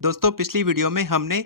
दोस्तों पिछली वीडियो में हमने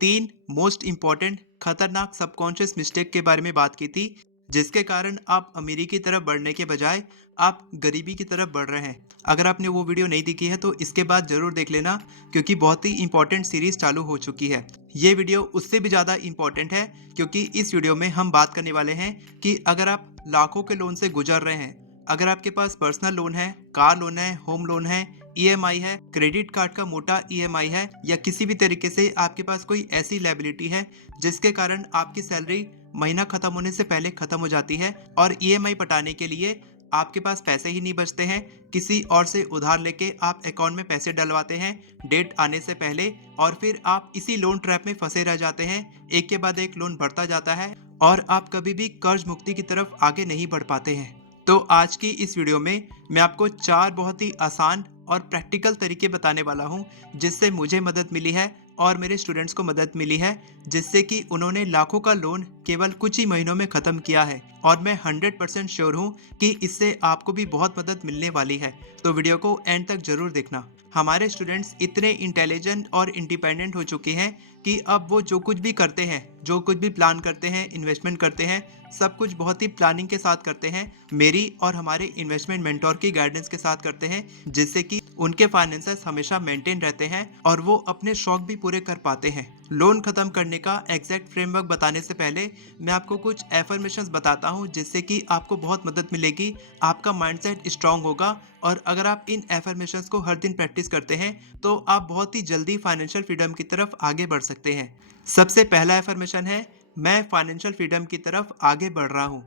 3 मोस्ट इम्पॉर्टेंट खतरनाक सबकॉन्शियस मिस्टेक के बारे में बात की थी, जिसके कारण आप अमीरी की तरफ बढ़ने के बजाय आप गरीबी की तरफ बढ़ रहे हैं। अगर आपने वो वीडियो नहीं देखी है तो इसके बाद ज़रूर देख लेना, क्योंकि बहुत ही इम्पॉर्टेंट सीरीज़ चालू हो चुकी है। ये वीडियो उससे भी ज़्यादा इम्पॉर्टेंट है, क्योंकि इस वीडियो में हम बात करने वाले हैं कि अगर आप लाखों के लोन से गुजर रहे हैं, अगर आपके पास पर्सनल लोन है, कार लोन है, होम लोन है, ईएमआई है, क्रेडिट कार्ड का मोटा ईएमआई है, या किसी भी तरीके से आपके पास कोई ऐसी लायबिलिटी है जिसके कारण आपकी सैलरी महीना खत्म होने से पहले खत्म हो जाती है और ईएमआई पटाने के लिए आपके पास पैसे ही नहीं बचते हैं, किसी और से उधार लेके आप अकाउंट में पैसे डलवाते हैं डेट आने से पहले, और फिर आप इसी लोन ट्रैप में फंसे रह जाते हैं। एक के बाद एक लोन बढ़ता जाता है और आप कभी भी कर्ज मुक्ति की तरफ आगे नहीं बढ़ पाते हैं। तो आज की इस वीडियो में मैं आपको 4 बहुत ही आसान और प्रैक्टिकल तरीके बताने वाला हूं, जिससे मुझे मदद मिली है और मेरे स्टूडेंट्स को मदद मिली है, जिससे कि उन्होंने लाखों का लोन केवल कुछ ही महीनों में ख़त्म किया है। और मैं 100% श्योर हूं कि इससे आपको भी बहुत मदद मिलने वाली है। तो वीडियो को एंड तक जरूर देखना। हमारे स्टूडेंट्स इतने इंटेलिजेंट और इंडिपेंडेंट हो चुके हैं कि अब वो जो कुछ भी करते हैं, जो कुछ भी प्लान करते हैं, इन्वेस्टमेंट करते हैं, सब कुछ बहुत ही प्लानिंग के साथ करते हैं, मेरी और हमारे इन्वेस्टमेंट मेंटोर की गाइडेंस के साथ करते हैं, जिससे कि उनके फाइनेंसेस हमेशा मेंटेन रहते हैं और वो अपने शौक भी पूरे कर पाते हैं। लोन खत्म करने का एग्जैक्ट फ्रेमवर्क बताने से पहले मैं आपको कुछ एफर्मेशंस बताता हूं, जिससे कि आपको बहुत मदद मिलेगी, आपका माइंडसेट स्ट्रांग होगा, और अगर आप इन एफर्मेशंस को हर दिन प्रैक्टिस करते हैं तो आप बहुत ही जल्दी फाइनेंशियल फ्रीडम की तरफ आगे बढ़ सकते हैं। सबसे पहला एफर्मेशन है, मैं फाइनेंशियल फ्रीडम की तरफ आगे बढ़ रहा हूँ।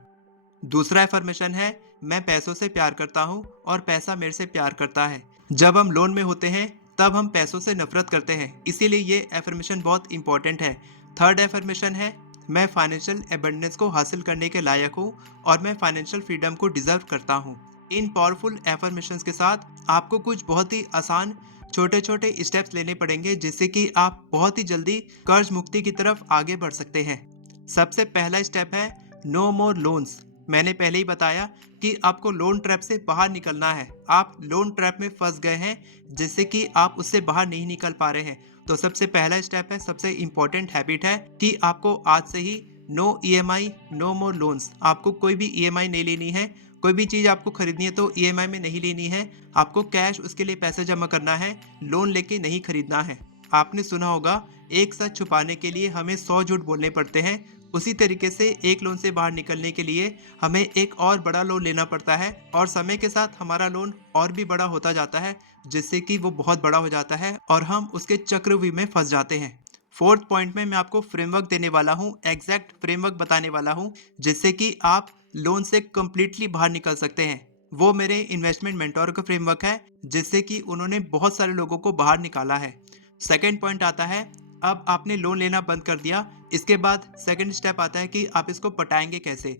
दूसरा एफर्मेशन है, मैं पैसों से प्यार करता हूँ और पैसा मेरे से प्यार करता है। जब हम लोन में होते हैं तब हम पैसों से नफरत करते हैं, इसीलिए ये एफर्मेशन बहुत इंपॉर्टेंट है। थर्ड एफर्मेशन है, मैं फाइनेंशियल एबंडेंस को हासिल करने के लायक हूँ और मैं फाइनेंशियल फ्रीडम को डिजर्व करता हूँ। इन पावरफुल एफर्मेशंस के साथ आपको कुछ बहुत ही आसान छोटे छोटे स्टेप्स लेने पड़ेंगे, जिससे कि आप बहुत ही जल्दी कर्ज मुक्ति की तरफ आगे बढ़ सकते हैं। सबसे पहला स्टेप है, नो मोर लोन्स। मैंने पहले ही बताया कि आपको लोन ट्रैप से बाहर निकलना है। आप लोन ट्रैप में फंस गए हैं, जिससे कि आप उससे बाहर नहीं निकल पा रहे हैं। तो सबसे पहला स्टेप है, सबसे इम्पोर्टेंट हैबिट है कि आपको आज से ही नो ईएमआई, नो मोर लोन्स। आपको कोई भी ईएमआई नहीं लेनी है। कोई भी चीज़ आपको खरीदनी है तो ईएमआई में नहीं लेनी है। आपको कैश उसके लिए पैसे जमा करना है, लोन लेके नहीं खरीदना है। आपने सुना होगा, एक सच छुपाने के लिए हमें 100 झूठ बोलने पड़ते हैं। उसी तरीके से एक लोन से बाहर निकलने के लिए हमें एक और बड़ा लोन लेना पड़ता है, और समय के साथ हमारा लोन और भी बड़ा होता जाता है, जिससे कि वो बहुत बड़ा हो जाता है और हम उसके चक्रव्यूह में फंस जाते हैं। फोर्थ पॉइंट में मैं आपको फ्रेमवर्क देने वाला हूँ, एग्जैक्ट फ्रेमवर्क बताने वाला हूँ, जिससे कि आप लोन से कंप्लीटली बाहर निकल सकते हैं। वो मेरे इन्वेस्टमेंट मेंटोर का फ्रेमवर्क है, जिससे कि उन्होंने बहुत सारे लोगों को बाहर निकाला है। सेकेंड पॉइंट आता है, अब आपने लोन लेना बंद कर दिया, इसके बाद सेकंड स्टेप आता है कि आप इसको पटाएंगे कैसे।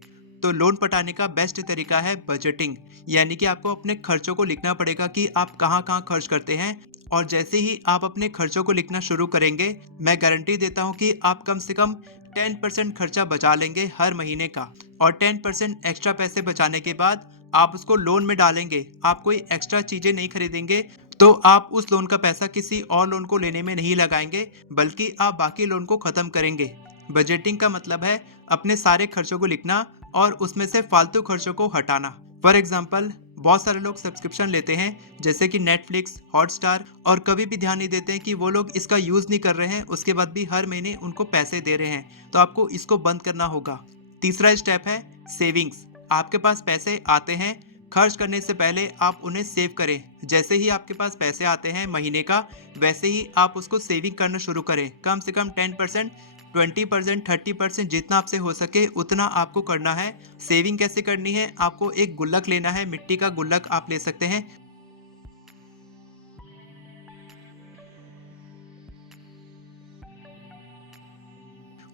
तो लोन पटाने का बेस्ट तरीका है बजटिंग, यानी कि आपको अपने खर्चों को लिखना पड़ेगा कि आप कहाँ कहाँ खर्च करते हैं। और जैसे ही आप अपने खर्चों को लिखना शुरू करेंगे, मैं गारंटी देता हूँ कि आप कम से कम 10% खर्चा बचा लेंगे हर महीने का। और 10% एक्स्ट्रा पैसे बचाने के बाद आप उसको लोन में डालेंगे, आप कोई एक्स्ट्रा चीजें नहीं खरीदेंगे, तो आप उस लोन का पैसा किसी और लोन को लेने में नहीं लगाएंगे, बल्कि आप बाकी लोन को खत्म करेंगे। बजटिंग का मतलब है अपने सारे खर्चों को लिखना और उसमें से फालतू खर्चों को हटाना। फॉर एग्जाम्पल, बहुत सारे लोग सब्सक्रिप्शन लेते हैं, जैसे कि नेटफ्लिक्स, हॉटस्टार, और कभी भी ध्यान नहीं देते हैं कि वो लोग इसका यूज नहीं कर रहे हैं, उसके बाद भी हर महीने उनको पैसे दे रहे हैं। तो आपको इसको बंद करना होगा। तीसरा स्टेप है सेविंग्स। आपके पास पैसे आते हैं, खर्च करने से पहले आप उन्हें सेव करें। जैसे ही आपके पास पैसे आते हैं महीने का, वैसे ही आप उसको सेविंग करना शुरू करें। कम से कम 10%, 20%, 30%, जितना आपसे हो सके उतना आपको करना है। सेविंग कैसे करनी है, आपको एक गुल्लक लेना है, मिट्टी का गुल्लक आप ले सकते हैं।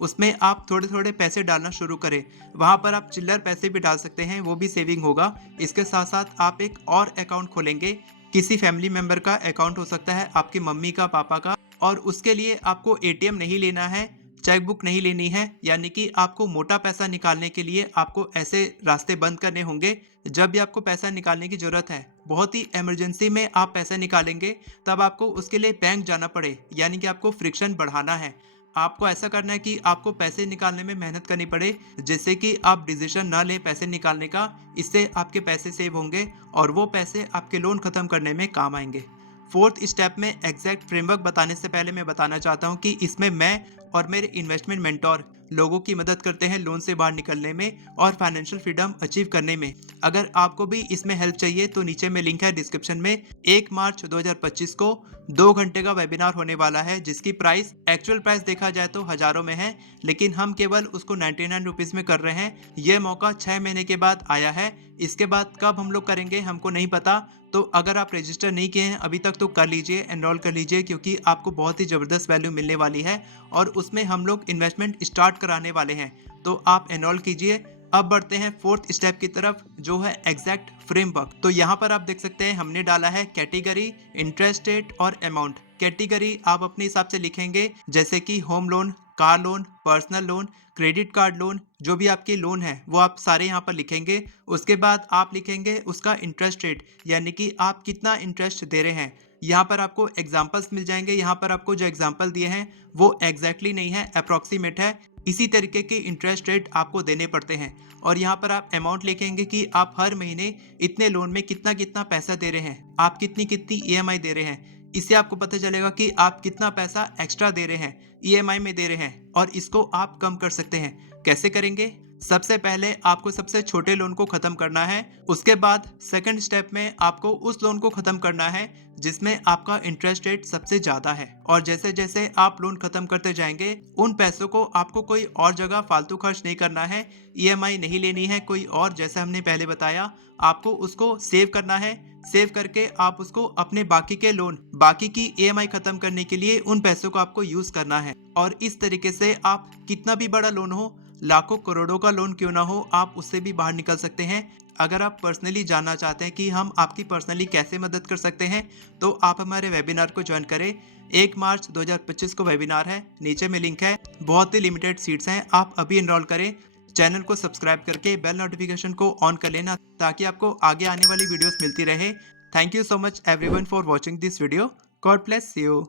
उसमें आप थोड़े थोड़े पैसे डालना शुरू करें। वहां पर आप चिल्लर पैसे भी डाल सकते हैं, वो भी सेविंग होगा। इसके साथ साथ आप एक और अकाउंट खोलेंगे, किसी फैमिली मेंबर का अकाउंट हो सकता है, आपकी मम्मी का, पापा का, और उसके लिए आपको एटीएम नहीं लेना है, चेकबुक नहीं लेनी है। यानी कि आपको मोटा पैसा निकालने के लिए आपको ऐसे रास्ते बंद करने होंगे। जब भी आपको पैसा निकालने की जरूरत है, बहुत ही इमरजेंसी में आप पैसे निकालेंगे, तब आपको उसके लिए बैंक जाना पड़े, यानी कि आपको फ्रिक्शन बढ़ाना है। आपको ऐसा करना है कि आपको पैसे निकालने में मेहनत करनी पड़े, जिससे कि आप डिसीजन ना लें पैसे निकालने का। इससे आपके पैसे सेव होंगे और वो पैसे आपके लोन खत्म करने में काम आएंगे। फोर्थ स्टेप में एग्जैक्ट फ्रेमवर्क बताने से पहले मैं बताना चाहता हूँ कि इसमें मैं और मेरे इन्वेस्टमेंट मेंटोर लोगों की मदद करते हैं लोन से बाहर निकलने में और फाइनेंशियल फ्रीडम अचीव करने में। अगर आपको भी इसमें हेल्प चाहिए तो नीचे में लिंक है डिस्क्रिप्शन में। 1 मार्च 2025 को 2 घंटे का वेबिनार होने वाला है, जिसकी प्राइस एक्चुअल प्राइस देखा जाए तो हजारों में है, लेकिन हम केवल उसको 99 रुपीज़ में कर रहे हैं। यह मौका 6 महीने के बाद आया है। इसके बाद कब हम लोग करेंगे हमको नहीं पता। तो अगर आप रजिस्टर नहीं किए हैं अभी तक तो कर लीजिए, एनरोल कर लीजिए, क्योंकि आपको बहुत ही ज़बरदस्त वैल्यू मिलने वाली है और उसमें हम लोग इन्वेस्टमेंट स्टार्ट कराने वाले हैं। तो आप एनरोल कीजिए। अब बढ़ते हैं फोर्थ स्टेप की तरफ, जो है एग्जैक्ट फ्रेमवर्क। तो यहाँ पर आप देख सकते हैं हमने डाला है कैटेगरी, इंटरेस्ट रेट और अमाउंट। कैटेगरी आप अपने हिसाब से लिखेंगे, जैसे कि home loan, car loan, personal loan, credit card loan, जो भी आपके लोन है वो आप सारे यहाँ पर लिखेंगे। उसके बाद आप लिखेंगे उसका इंटरेस्ट रेट, यानी कि आप कितना इंटरेस्ट दे रहे हैं। यहाँ पर आपको एग्जाम्पल्स मिल जाएंगे। यहाँ पर आपको जो एग्जाम्पल दिए हैं वो एग्जैक्टली नहीं है, अप्रोक्सीमेट है। इसी तरीके के इंटरेस्ट रेट आपको देने पड़ते हैं। और यहाँ पर आप अमाउंट लिखेंगे कि आप हर महीने इतने लोन में कितना कितना पैसा दे रहे हैं, आप कितनी कितनी ईएमआई दे रहे हैं। इससे आपको पता चलेगा कि आप कितना पैसा एक्स्ट्रा दे रहे हैं, ईएमआई में दे रहे हैं, और इसको आप कम कर सकते हैं। कैसे करेंगे? सबसे पहले आपको सबसे छोटे लोन को खत्म करना है। उसके बाद सेकंड स्टेप में आपको उस लोन को खत्म करना है जिसमें आपका इंटरेस्ट रेट सबसे ज्यादा है। और जैसे जैसे आप लोन खत्म करते जाएंगे, उन पैसों को आपको कोई और जगह फालतू खर्च नहीं करना है, ईएमआई नहीं लेनी है कोई और, जैसे हमने पहले बताया। आपको उसको सेव करना है। सेव करके आप उसको अपने बाकी के लोन, बाकी की ईएमआई खत्म करने के लिए उन पैसों को आपको यूज करना है। और इस तरीके से आप कितना भी बड़ा लोन हो, लाखों करोड़ों का लोन क्यों ना हो, आप उससे भी बाहर निकल सकते हैं। अगर आप पर्सनली जानना चाहते हैं कि हम आपकी पर्सनली कैसे मदद कर सकते हैं, तो आप हमारे वेबिनार को ज्वाइन करें। 1 मार्च 2025 को वेबिनार है, नीचे में लिंक है। बहुत ही लिमिटेड सीट्स हैं, आप अभी एनरोल करें। चैनल को सब्सक्राइब करके बेल नोटिफिकेशन को ऑन कर लेना, ताकि आपको आगे आने वाली वीडियोस मिलती रहे। Thank you so much everyone for watching this video. God bless you.